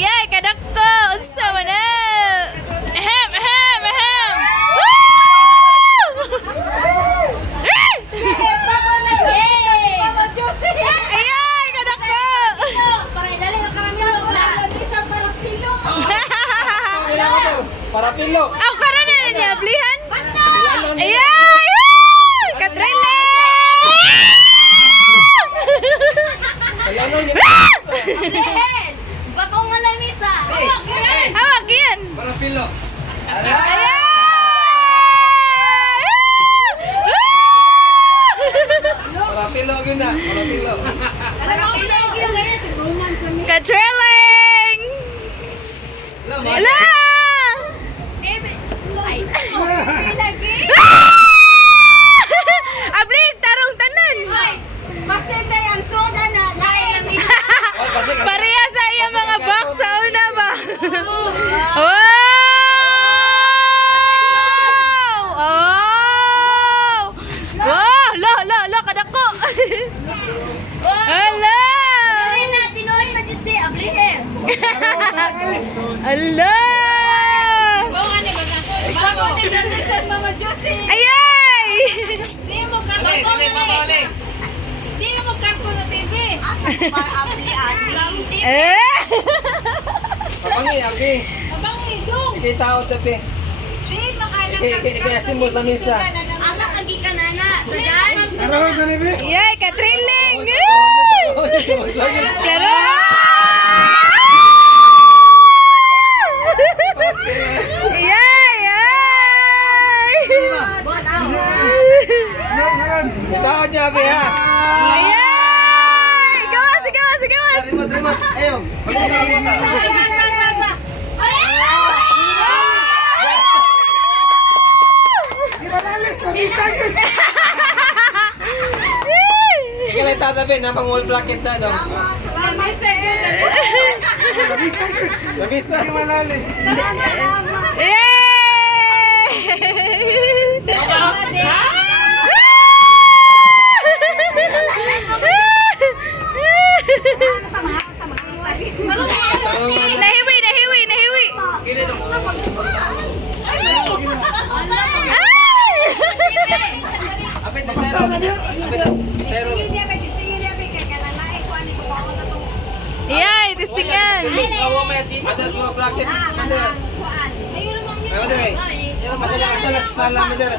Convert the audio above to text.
Yay, kadako. Unsa man na? Ahem, ahem, ahem. Woo! Ayay, kadako. Para pilo. Ang karan na niya ablihan. Ayay! Katrele! Kailangan niya. Bagong malay misa. Hawak yan. Para pilo. Ayay! Para pilo yun na. Para pilo. Katreleng! Ala! Abling, tarong tanan. Pareha sa iya mga box sa una ba? Wow! Oh! Wow! Lo, kadako. Hala! Hala! Ayay! Eh! Papangi, abi. Ikita ako tabi. Ikaya simbol sa misa. Anak agi ka nana. Sadan. Yay, katriling! Karo! Yay! Yay! Kita ako niya, abi, ha? Ayay! Gawas! Gawas! Remote. Ayaw. Kaya tatabi na pang wall bracket na dong. Labisa. Malalis. Nahiwi! Apit na pero. Yay, testingan! Kawo may ati. Madalas mga bracket. Madala. Ay, madala. Madala sa sala, madala.